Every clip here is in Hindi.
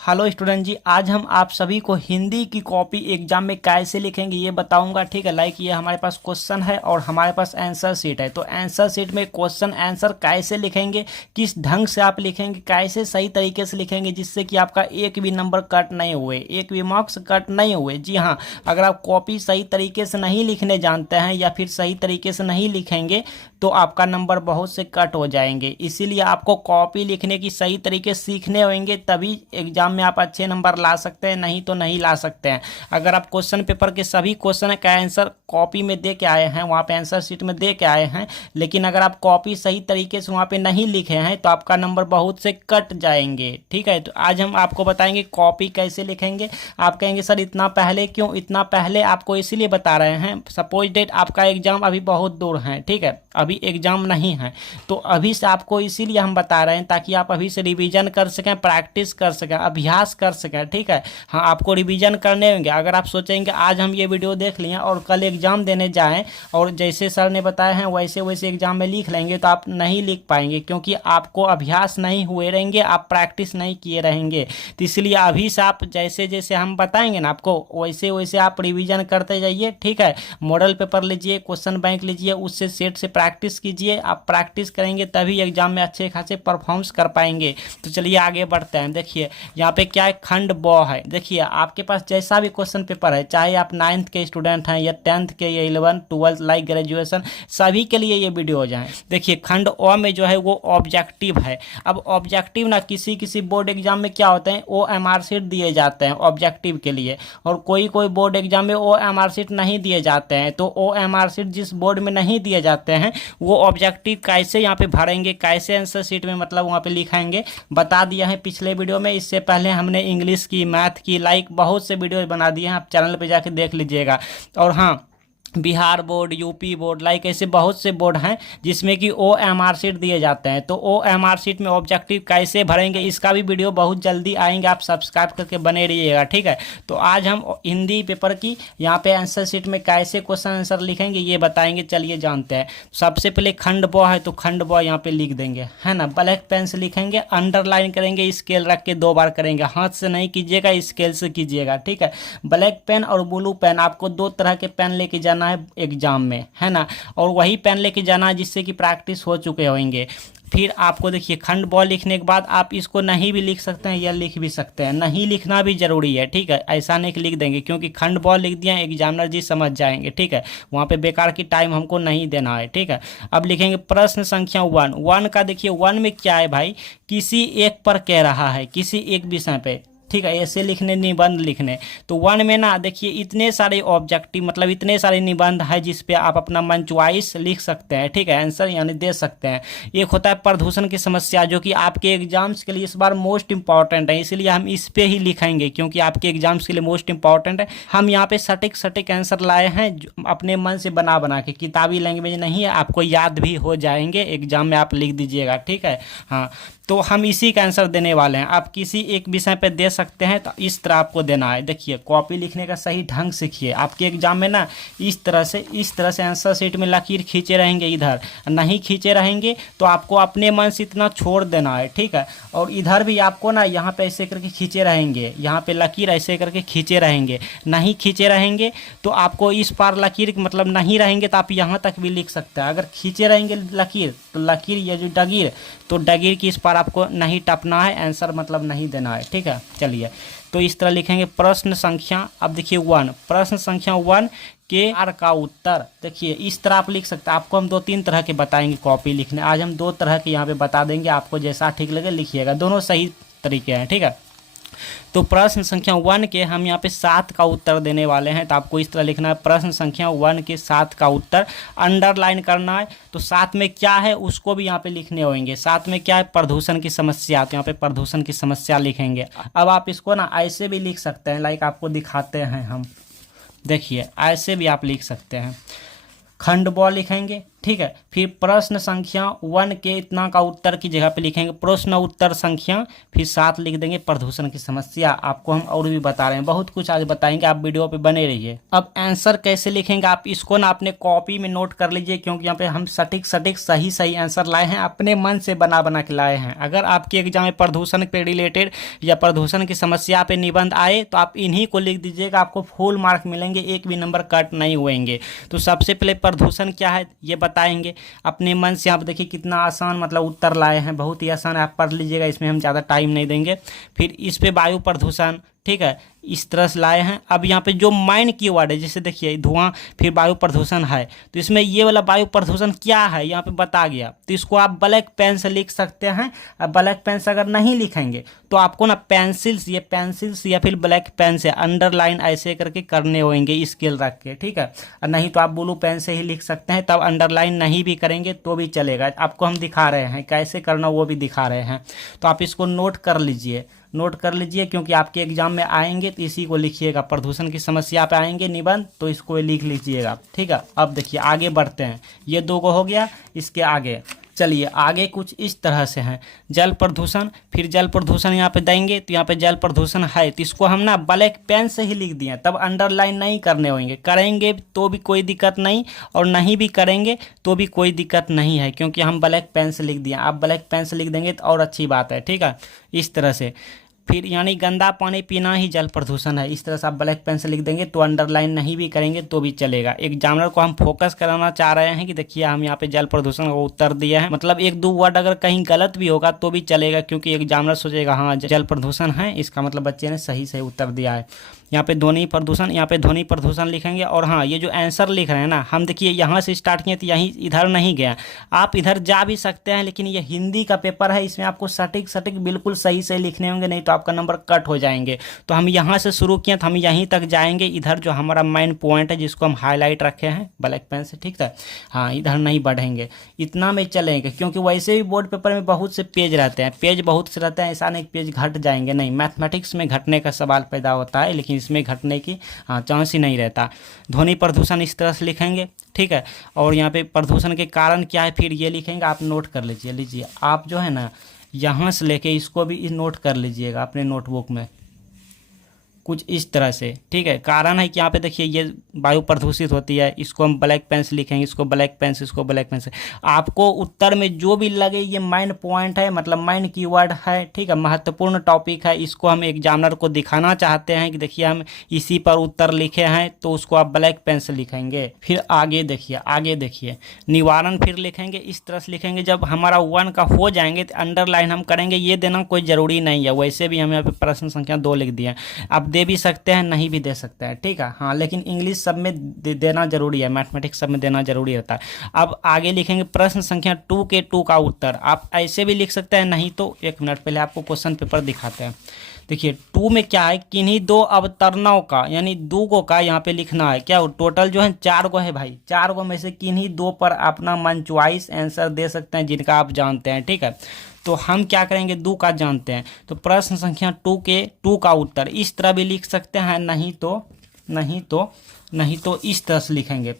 हेलो स्टूडेंट जी, आज हम आप सभी को हिंदी की कॉपी एग्जाम में कैसे लिखेंगे ये बताऊंगा। ठीक है, लाइक ये हमारे पास क्वेश्चन है और हमारे पास आंसर शीट है। तो आंसर शीट में क्वेश्चन आंसर कैसे लिखेंगे, किस ढंग से आप लिखेंगे, कैसे सही तरीके से लिखेंगे जिससे कि आपका एक भी नंबर कट नहीं हुए, एक भी मार्क्स कट नहीं हुए। जी हाँ, अगर आप कॉपी सही तरीके से नहीं लिखने जानते हैं या फिर सही तरीके से नहीं लिखेंगे तो आपका नंबर बहुत से कट हो जाएंगे। इसीलिए आपको कॉपी लिखने की सही तरीके सीखने होंगे, तभी एग्जाम में आप अच्छे नंबर ला सकते हैं, नहीं तो नहीं ला सकते हैं। अगर आप क्वेश्चन पेपर के सभी क्वेश्चन का आंसर कॉपी में दे के आए हैं, वहाँ पे आंसर शीट में दे के आए हैं, लेकिन अगर आप कॉपी सही तरीके से वहाँ पे नहीं लिखे हैं तो आपका नंबर बहुत से कट जाएंगे। ठीक है, तो आज हम आपको बताएंगे कॉपी कैसे लिखेंगे। आप कहेंगे सर इतना पहले क्यों? इतना पहले आपको इसीलिए बता रहे हैं, सपोज डेट आपका एग्जाम अभी बहुत दूर है। ठीक है, अभी एग्जाम नहीं है, तो अभी से आपको इसीलिए हम बता रहे हैं ताकि आप अभी से रिवीजन कर सकें, प्रैक्टिस कर सकें, अभ्यास कर सकें। ठीक है, हाँ आपको रिवीजन करने होंगे। अगर आप सोचेंगे आज हम ये वीडियो देख लिए और कल एग्जाम देने जाएं और जैसे सर ने बताया है वैसे वैसे एग्जाम में लिख लेंगे तो आप नहीं लिख पाएंगे, क्योंकि आपको अभ्यास नहीं हुए रहेंगे, आप प्रैक्टिस नहीं किए रहेंगे। तो इसलिए अभी से आप जैसे जैसे हम बताएंगे ना आपको वैसे वैसे आप रिवीजन करते जाइए। ठीक है, मॉडल पेपर लीजिए, क्वेश्चन बैंक लीजिए, उससे सेट से प्रैक्टिस कीजिए। आप प्रैक्टिस करेंगे तभी एग्जाम में अच्छे खासे परफॉर्मेंस कर पाएंगे। तो चलिए आगे बढ़ते हैं। देखिए यहाँ पे क्या है, खंड ब है। देखिए आपके पास जैसा भी क्वेश्चन पेपर है, चाहे आप 9th के स्टूडेंट हैं या 10th के या 11th 12th लाइक ग्रेजुएशन, सभी के लिए ये वीडियो हो जाए। देखिए खंड अ में जो है वो ऑब्जेक्टिव है। अब ऑब्जेक्टिव ना किसी किसी बोर्ड एग्जाम में क्या होते हैं, OMR शीट दिए जाते हैं ऑब्जेक्टिव के लिए, और कोई कोई बोर्ड एग्जाम में OMR शीट नहीं दिए जाते हैं। तो OMR शीट जिस बोर्ड में नहीं दिए जाते हैं वो ऑब्जेक्टिव कैसे यहाँ पे भरेंगे, कैसे आंसर शीट में मतलब वहाँ पे लिखाएंगे, बता दिया है पिछले वीडियो में। इससे पहले हमने इंग्लिश की, मैथ की, लाइक बहुत से वीडियो बना दिए हैं, आप चैनल पे जाके देख लीजिएगा। और हाँ, Bihar board, UP board, like ऐसे बहुत से बोर्ड हैं जिसमें कि OMR शीट दिए जाते हैं। तो OMR शीट में ऑब्जेक्टिव कैसे भरेंगे इसका भी वीडियो बहुत जल्दी आएंगे, आप सब्सक्राइब करके बने रहिएगा। ठीक है, तो आज हम हिंदी पेपर की यहाँ पे आंसर शीट में कैसे क्वेश्चन आंसर लिखेंगे ये बताएंगे। चलिए जानते हैं। सबसे पहले खंड ब है तो खंड ब यहाँ पे लिख देंगे, है ना। ब्लैक पेन से लिखेंगे, अंडरलाइन करेंगे, स्केल रख के 2 बार करेंगे, हाथ से नहीं कीजिएगा, स्केल से कीजिएगा। ठीक है, ब्लैक पेन और ब्लू पेन, आपको 2 तरह के पेन लेके जाना है एग्जाम में, है ना, और वही पेन लेके जाना है जिससे कि प्रैक्टिस हो चुके होंगे। फिर आपको देखिए खंड ब लिखने के बाद आप इसको नहीं भी लिख सकते हैं या लिख भी सकते हैं, नहीं लिखना भी जरूरी है। ठीक है, ऐसा नहीं कि लिख देंगे, क्योंकि खंड ब लिख दिया एग्जामिनर जी समझ जाएंगे। ठीक है, वहाँ पे बेकार की टाइम हमको नहीं देना है। ठीक है, अब लिखेंगे प्रश्न संख्या 1। 1 का देखिए 1 में क्या है भाई, किसी एक पर कह रहा है, किसी एक विषय पे। ठीक है, ऐसे लिखने, निबंध लिखने। तो 1 में ना देखिए इतने सारे ऑब्जेक्टिव मतलब इतने सारे निबंध है जिस पे आप अपना मन चॉइस लिख सकते हैं। ठीक है, आंसर यानी दे सकते हैं। एक होता है प्रदूषण की समस्या, जो कि आपके एग्जाम्स के लिए इस बार मोस्ट इंपॉर्टेंट है, इसीलिए हम इस पे ही लिखेंगे क्योंकि आपके एग्जाम्स के लिए मोस्ट इंपॉर्टेंट है। हम यहाँ पे सटीक सटीक आंसर लाए हैं अपने मन से बना बना के, किताबी लैंग्वेज नहीं है, आपको याद भी हो जाएंगे, एग्जाम में आप लिख दीजिएगा। ठीक है, हाँ, तो हम इसी का आंसर देने वाले हैं। आप किसी एक विषय पे दे सकते हैं, तो इस तरह आपको देना है। देखिए कॉपी लिखने का सही ढंग सीखिए। आपके एग्जाम में ना इस तरह से आंसर शीट में लकीर खींचे रहेंगे, इधर नहीं खींचे रहेंगे तो आपको अपने मन से इतना छोड़ देना है। ठीक है, और इधर भी आपको ना यहाँ पे ऐसे करके खींचे रहेंगे, यहाँ पे लकीर ऐसे करके खींचे रहेंगे। नहीं खींचे रहेंगे तो आपको इस पार लकीर मतलब नहीं रहेंगे तो आप यहाँ तक भी लिख सकते हैं। अगर खींचे रहेंगे लकीर तो लकीर, ये जो डगीर, तो डगीर की इस पार आपको नहीं टपना है, आंसर मतलब नहीं देना है। ठीक है, चलिए तो इस तरह लिखेंगे प्रश्न संख्या। अब देखिए 1, प्रश्न संख्या 1 के आर का उत्तर। देखिए इस तरह आप लिख सकते हैं। आपको हम 2-3 तरह के बताएंगे कॉपी लिखने, आज हम 2 तरह के यहाँ पे बता देंगे, आपको जैसा ठीक लगे लिखिएगा, दोनों सही तरीके हैं। ठीक है, तो प्रश्न संख्या 1 के हम यहाँ पे 7 का उत्तर देने वाले हैं। तो आपको इस तरह लिखना है, प्रश्न संख्या 1 के 7 का उत्तर, अंडरलाइन करना है। तो 7 में क्या है उसको भी यहाँ पे लिखने होंगे। 7 में क्या है, प्रदूषण की समस्या, तो यहाँ पे प्रदूषण की समस्या लिखेंगे। अब आप इसको ना ऐसे भी लिख सकते हैं, लाइक आपको दिखाते हैं हम, देखिए ऐसे भी आप लिख सकते हैं। खंड ब लिखेंगे, ठीक है। फिर प्रश्न संख्या 1 के इतना का उत्तर की जगह पे लिखेंगे प्रश्न उत्तर संख्या, फिर 7 लिख देंगे प्रदूषण की समस्या। आपको हम और भी बता रहे हैं, बहुत कुछ आज बताएंगे, आप वीडियो पे बने रहिए। अब आंसर कैसे लिखेंगे आप इसको ना अपने कॉपी में नोट कर लीजिए, क्योंकि यहाँ पे हम सटीक सटीक सही सही आंसर लाए हैं, अपने मन से बना बना के लाए हैं। अगर आपके एग्जाम में प्रदूषण पे रिलेटेड या प्रदूषण की समस्या पे निबंध आए तो आप इन्हीं को लिख दीजिएगा, आपको फुल मार्क मिलेंगे, एक भी नंबर कट नहीं होंगे। तो सबसे पहले प्रदूषण क्या है ये बताएंगे अपने मन से। आप देखिए कितना आसान मतलब उत्तर लाए हैं, बहुत ही आसान है, आप पढ़ लीजिएगा, इसमें हम ज़्यादा टाइम नहीं देंगे। फिर इस पे वायु प्रदूषण, ठीक है, इस तरह से लाए हैं। अब यहाँ पे जो माइन कीवर्ड है, जैसे देखिए धुआं, फिर वायु प्रदूषण है, तो इसमें ये वाला वायु प्रदूषण क्या है यहाँ पे बता गया, तो इसको आप ब्लैक पेन से लिख सकते हैं। अब ब्लैक पेन से अगर नहीं लिखेंगे तो आपको ना पेंसिल्स, ये पेंसिल्स या फिर ब्लैक पेन से अंडरलाइन ऐसे करके करने होंगे स्केल रख के, ठीक है। और नहीं तो आप ब्लू पेन से ही लिख सकते हैं, तब अंडरलाइन नहीं भी करेंगे तो भी चलेगा। आपको हम दिखा रहे हैं कैसे करना, वो भी दिखा रहे हैं, तो आप इसको नोट कर लीजिए, नोट कर लीजिए, क्योंकि आपके एग्जाम में आएंगे तो इसी को लिखिएगा। प्रदूषण की समस्या पे आएंगे निबंध तो इसको लिख लीजिएगा, ठीक है। अब देखिए आगे बढ़ते हैं, ये 2 को हो गया, इसके आगे चलिए आगे कुछ इस तरह से है। जल प्रदूषण, फिर जल प्रदूषण यहाँ पे देंगे तो यहाँ पे जल प्रदूषण है, तो इसको हम ना ब्लैक पेन से ही लिख दिए, तब अंडरलाइन नहीं करने होंगे। करेंगे तो भी कोई दिक्कत नहीं, और नहीं भी करेंगे तो भी कोई दिक्कत नहीं है, क्योंकि हम ब्लैक पेन से लिख दिए। आप ब्लैक पेन से लिख देंगे तो और अच्छी बात है, ठीक है, इस तरह से। फिर यानी गंदा पानी पीना ही जल प्रदूषण है, इस तरह से आप ब्लैक पेन से लिख देंगे, तो अंडरलाइन नहीं भी करेंगे तो भी चलेगा। एग्जामिनर को हम फोकस कराना चाह रहे हैं कि देखिए हम यहाँ पे जल प्रदूषण का उत्तर दिया है, मतलब 1-2 वर्ड अगर कहीं गलत भी होगा तो भी चलेगा, क्योंकि एग्जामिनर सोचेगा हाँ जल प्रदूषण है, इसका मतलब बच्चे ने सही सही उत्तर दिया है। यहाँ पे ध्वनि प्रदूषण, यहाँ पे ध्वनि प्रदूषण लिखेंगे। और हाँ, ये जो आंसर लिख रहे हैं ना, हम देखिए यहाँ से स्टार्ट किए तो यहीं इधर नहीं गया, आप इधर जा भी सकते हैं, लेकिन ये हिंदी का पेपर है, इसमें आपको सटीक सटीक बिल्कुल सही सही लिखने होंगे, नहीं तो आपका नंबर कट हो जाएंगे। तो हम यहाँ से शुरू किए तो हम यहीं तक जाएंगे, इधर जो हमारा मेन पॉइंट है जिसको हम हाईलाइट रखे हैं ब्लैक पेन से, ठीक है। हाँ, इधर नहीं बढ़ेंगे, इतना में चलेंगे, क्योंकि वैसे भी बोर्ड पेपर में बहुत से पेज रहते हैं, पेज बहुत से रहते हैं, ऐसा नहीं पेज घट जाएंगे, नहीं, मैथमेटिक्स में घटने का सवाल पैदा होता है, लेकिन इसमें घटने की चांस ही नहीं रहता। ध्वनि प्रदूषण इस तरह से लिखेंगे, ठीक है। और यहाँ पे प्रदूषण के कारण क्या है फिर ये लिखेंगे, आप नोट कर लीजिए आप जो है ना, यहाँ से लेके इसको भी नोट कर लीजिएगा अपने नोटबुक में कुछ इस तरह से, ठीक है। कारण है कि यहाँ पे देखिए ये वायु प्रदूषित होती है, इसको हम ब्लैक पेन से लिखेंगे, इसको ब्लैक पेन से, इसको ब्लैक पेन से। आपको उत्तर में जो भी लगे ये मेन पॉइंट है, मतलब मेन कीवर्ड है, ठीक है, महत्वपूर्ण टॉपिक है, इसको हम एग्जामिनर को दिखाना चाहते हैं कि देखिए हम इसी पर उत्तर लिखे हैं, तो उसको आप ब्लैक पेन से लिखेंगे। फिर आगे देखिए निवारण फिर लिखेंगे, इस तरह से लिखेंगे। जब हमारा 1 का हो जाएंगे तो अंडरलाइन हम करेंगे, ये देना कोई ज़रूरी नहीं है, वैसे भी हम यहाँ पे प्रश्न संख्या 2 लिख दिए। आप दे भी सकते हैं, नहीं भी दे सकते हैं, ठीक है। हाँ, लेकिन इंग्लिश सब में देना जरूरी है, मैथमेटिक्स सब में देना जरूरी होता है। अब आगे लिखेंगे प्रश्न संख्या 2 के 2 का उत्तर। आप ऐसे भी लिख सकते हैं, नहीं तो 1 मिनट पहले आपको क्वेश्चन पेपर दिखाते हैं। देखिए 2 में क्या है, किन्हीं 2 अवतरणों का, यानी 2 गो का यहाँ पे लिखना है। क्या टोटल जो है 4 गो है भाई, 4 गो में से किन्हीं 2 पर अपना मन चॉइस आंसर दे सकते हैं जिनका आप जानते हैं, ठीक है। तो हम क्या करेंगे, 2 का जानते हैं, तो प्रश्न संख्या 2 के 2 का उत्तर इस तरह भी लिख सकते हैं, नहीं तो इस तरह से लिखेंगे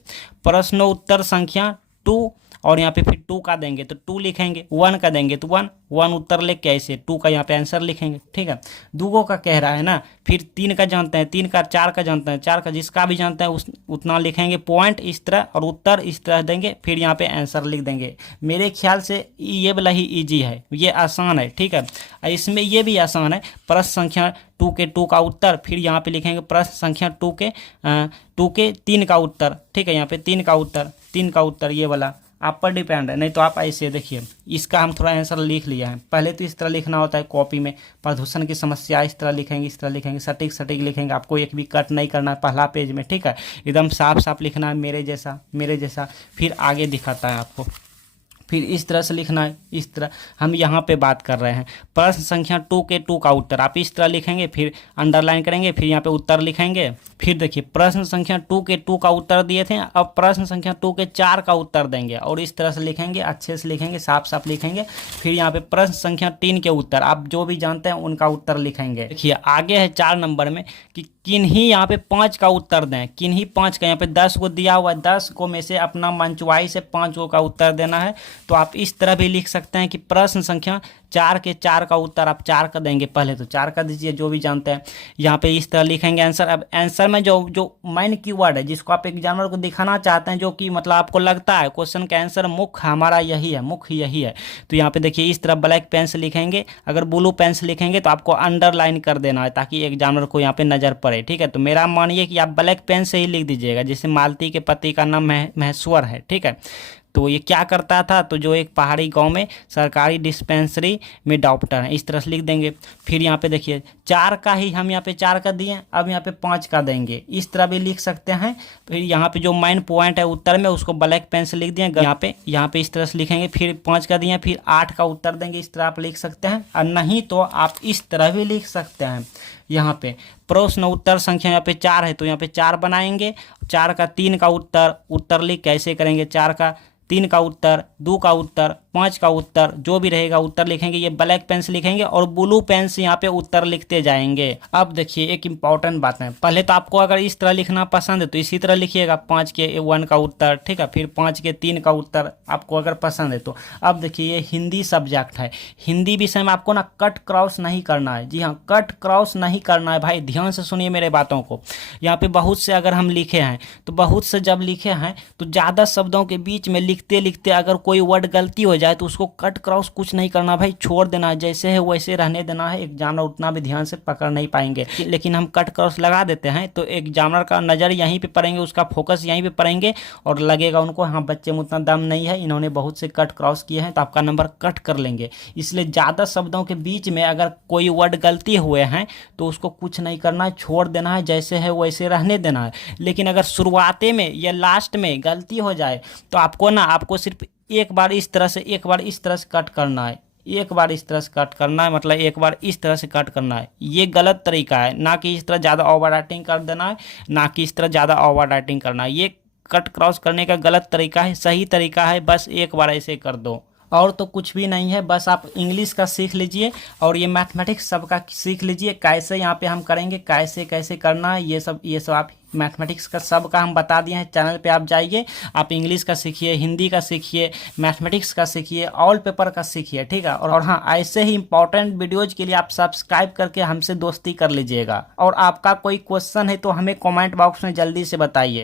प्रश्न उत्तर संख्या 2, और यहाँ पे फिर 2 का देंगे तो 2 लिखेंगे, 1 का देंगे तो 1 उत्तर लेके ऐसे 2 का यहाँ पे आंसर लिखेंगे, ठीक है। 2 का कह रहा है ना, फिर 3 का जानते हैं, 3 का, 4 का जानते हैं, 4 का जिसका भी जानते हैं उतना लिखेंगे, पॉइंट इस तरह और उत्तर इस तरह देंगे, फिर यहाँ पे आंसर लिख देंगे। मेरे ख्याल से ये वाला ही ईजी है, ये आसान है, ठीक है। इसमें ये भी आसान है, प्रश्न संख्या 2 के 2 का उत्तर, फिर यहाँ पे लिखेंगे प्रश्न संख्या 2 के 3 का उत्तर, ठीक है। यहाँ पे 3 का उत्तर ये वाला आप पर डिपेंड है, नहीं तो आप ऐसे देखिए, इसका हम थोड़ा आंसर लिख लिया है। पहले तो इस तरह लिखना होता है कॉपी में, प्रदूषण की समस्या इस तरह लिखेंगे, इस तरह लिखेंगे, सटीक लिखेंगे, आपको एक भी कट नहीं करना है पहला पेज में, ठीक है। एकदम साफ लिखना है, मेरे जैसा। फिर आगे दिखाता है आपको, फिर इस तरह से लिखना है, इस तरह। हम यहाँ पे बात कर रहे हैं प्रश्न संख्या 2 के 2 का उत्तर, आप इस तरह लिखेंगे, फिर अंडरलाइन करेंगे, फिर यहाँ पे उत्तर लिखेंगे। फिर देखिए प्रश्न संख्या 2 के 2 का उत्तर दिए थे, अब प्रश्न संख्या 2 के 4 का उत्तर देंगे, और इस तरह से लिखेंगे, अच्छे से लिखेंगे, साफ लिखेंगे। फिर यहाँ पे प्रश्न संख्या 3 के उत्तर, आप जो भी जानते हैं उनका उत्तर लिखेंगे। देखिए आगे है 4 नंबर में कि किन्हीं यहाँ पे 5 का उत्तर दें, किन्हीं 5 का, यहाँ पे 10 को दिया हुआ है, 10 को में से अपना मनचवाई से 5 को का उत्तर देना है। तो आप इस तरह भी लिख सकते हैं कि प्रश्न संख्या 4 के 4 का उत्तर आप 4 का देंगे, पहले तो 4 का दीजिए जो भी जानते हैं। यहाँ पे इस तरह लिखेंगे आंसर। अब आंसर में जो जो मेन कीवर्ड है जिसको आप एग्जामिनर को दिखाना चाहते हैं, जो कि मतलब आपको लगता है क्वेश्चन का आंसर मुख्य हमारा यही है, मुख्य यही है, तो यहाँ पे देखिए इस तरह ब्लैक पेन से लिखेंगे। अगर ब्लू पेन से लिखेंगे तो आपको अंडरलाइन कर देना है ताकि एग्जामिनर को यहाँ पे नजर पड़े, ठीक है। तो मेरा मानिए कि आप ब्लैक पेन से ही लिख दीजिएगा, जैसे मालती के पति का नाम महेश्वर है, ठीक है। तो ये क्या करता था, तो जो एक पहाड़ी गांव में सरकारी डिस्पेंसरी में डॉक्टर है, इस तरह से लिख देंगे। फिर यहाँ पे देखिए 4 का ही हम यहाँ पे 4 का दिए, अब यहाँ पे 5 का देंगे, इस तरह भी लिख सकते हैं। फिर यहाँ पे जो मेन पॉइंट है उत्तर में उसको ब्लैक पेन से लिख दिए, यहाँ पे इस तरह से लिखेंगे। फिर 5 का दिए, फिर 8 का उत्तर देंगे, इस तरह आप लिख सकते हैं। और नहीं तो आप इस तरह भी लिख सकते हैं। यहाँ पे प्रश्न उत्तर संख्या यहाँ पे 4 है तो यहाँ पे 4 बनाएंगे, 4 का 3 का उत्तर लिख कैसे करेंगे, 4 का 3 का उत्तर, 2 का उत्तर, 5 का उत्तर, जो भी रहेगा उत्तर लिखेंगे। ये ब्लैक पेन से लिखेंगे और ब्लू पेन से यहाँ पे उत्तर लिखते जाएंगे। अब देखिए एक इंपॉर्टेंट बात है, पहले तो आपको अगर इस तरह लिखना पसंद है तो इसी तरह लिखिएगा, 5 के 1 का उत्तर, ठीक है। फिर 5 के 3 का उत्तर आपको अगर पसंद है तो। अब देखिए ये हिंदी सब्जेक्ट है, हिंदी विषय में आपको ना कट क्रॉस नहीं करना है। जी हाँ, कट क्रॉस नहीं करना है भाई, ध्यान से सुनिए मेरे बातों को। यहाँ पे बहुत से अगर हम लिखे हैं तो बहुत से जब लिखे हैं तो ज़्यादा शब्दों के बीच में लिखते लिखते अगर कोई वर्ड गलती हो जाए तो उसको कट क्रॉस कुछ नहीं करना भाई, छोड़ देना है, जैसे है वैसे रहने देना है। एग्जामिनर उतना भी ध्यान से पकड़ नहीं पाएंगे, लेकिन हम कट क्रॉस लगा देते हैं तो एग्जामिनर का नज़र यहीं पे पड़ेंगे, उसका फोकस यहीं पे पड़ेंगे और लगेगा उनको हाँ बच्चे में उतना दम नहीं है, इन्होंने बहुत से कट क्रॉस किए हैं, तो आपका नंबर कट कर लेंगे। इसलिए ज़्यादा शब्दों के बीच में अगर कोई वर्ड गलती हुए हैं तो उसको कुछ नहीं करना है, छोड़ देना है, जैसे है वैसे रहने देना है। लेकिन अगर शुरुआते में या लास्ट में गलती हो जाए तो आपको सिर्फ एक बार इस तरह से कट करना है, एक बार इस तरह से कट करना है, मतलब एक बार इस तरह से कट करना है। ये गलत तरीका है, ना कि इस तरह ज़्यादा ओवर राइटिंग कर देना है, ना कि इस तरह ज़्यादा ओवर राइटिंग करना है। ये कट क्रॉस करने का गलत तरीका है, सही तरीका है बस एक बार ऐसे कर दो, और तो कुछ भी नहीं है। बस आप इंग्लिश का सीख लीजिए और ये मैथमेटिक्स सबका सीख लीजिए, कैसे यहाँ पे हम करेंगे, कैसे कैसे करना है, ये सब आप मैथमेटिक्स का सब का हम बता दिए हैं। चैनल पे आप जाइए, आप इंग्लिश का सीखिए, हिंदी का सीखिए, मैथमेटिक्स का सीखिए, ऑल पेपर का सीखिए, ठीक है। और हाँ, ऐसे ही इंपॉर्टेंट वीडियोज के लिए आप सब्सक्राइब करके हमसे दोस्ती कर लीजिएगा। और आपका कोई क्वेश्चन है तो हमें कमेंट बॉक्स में जल्दी से बताइए।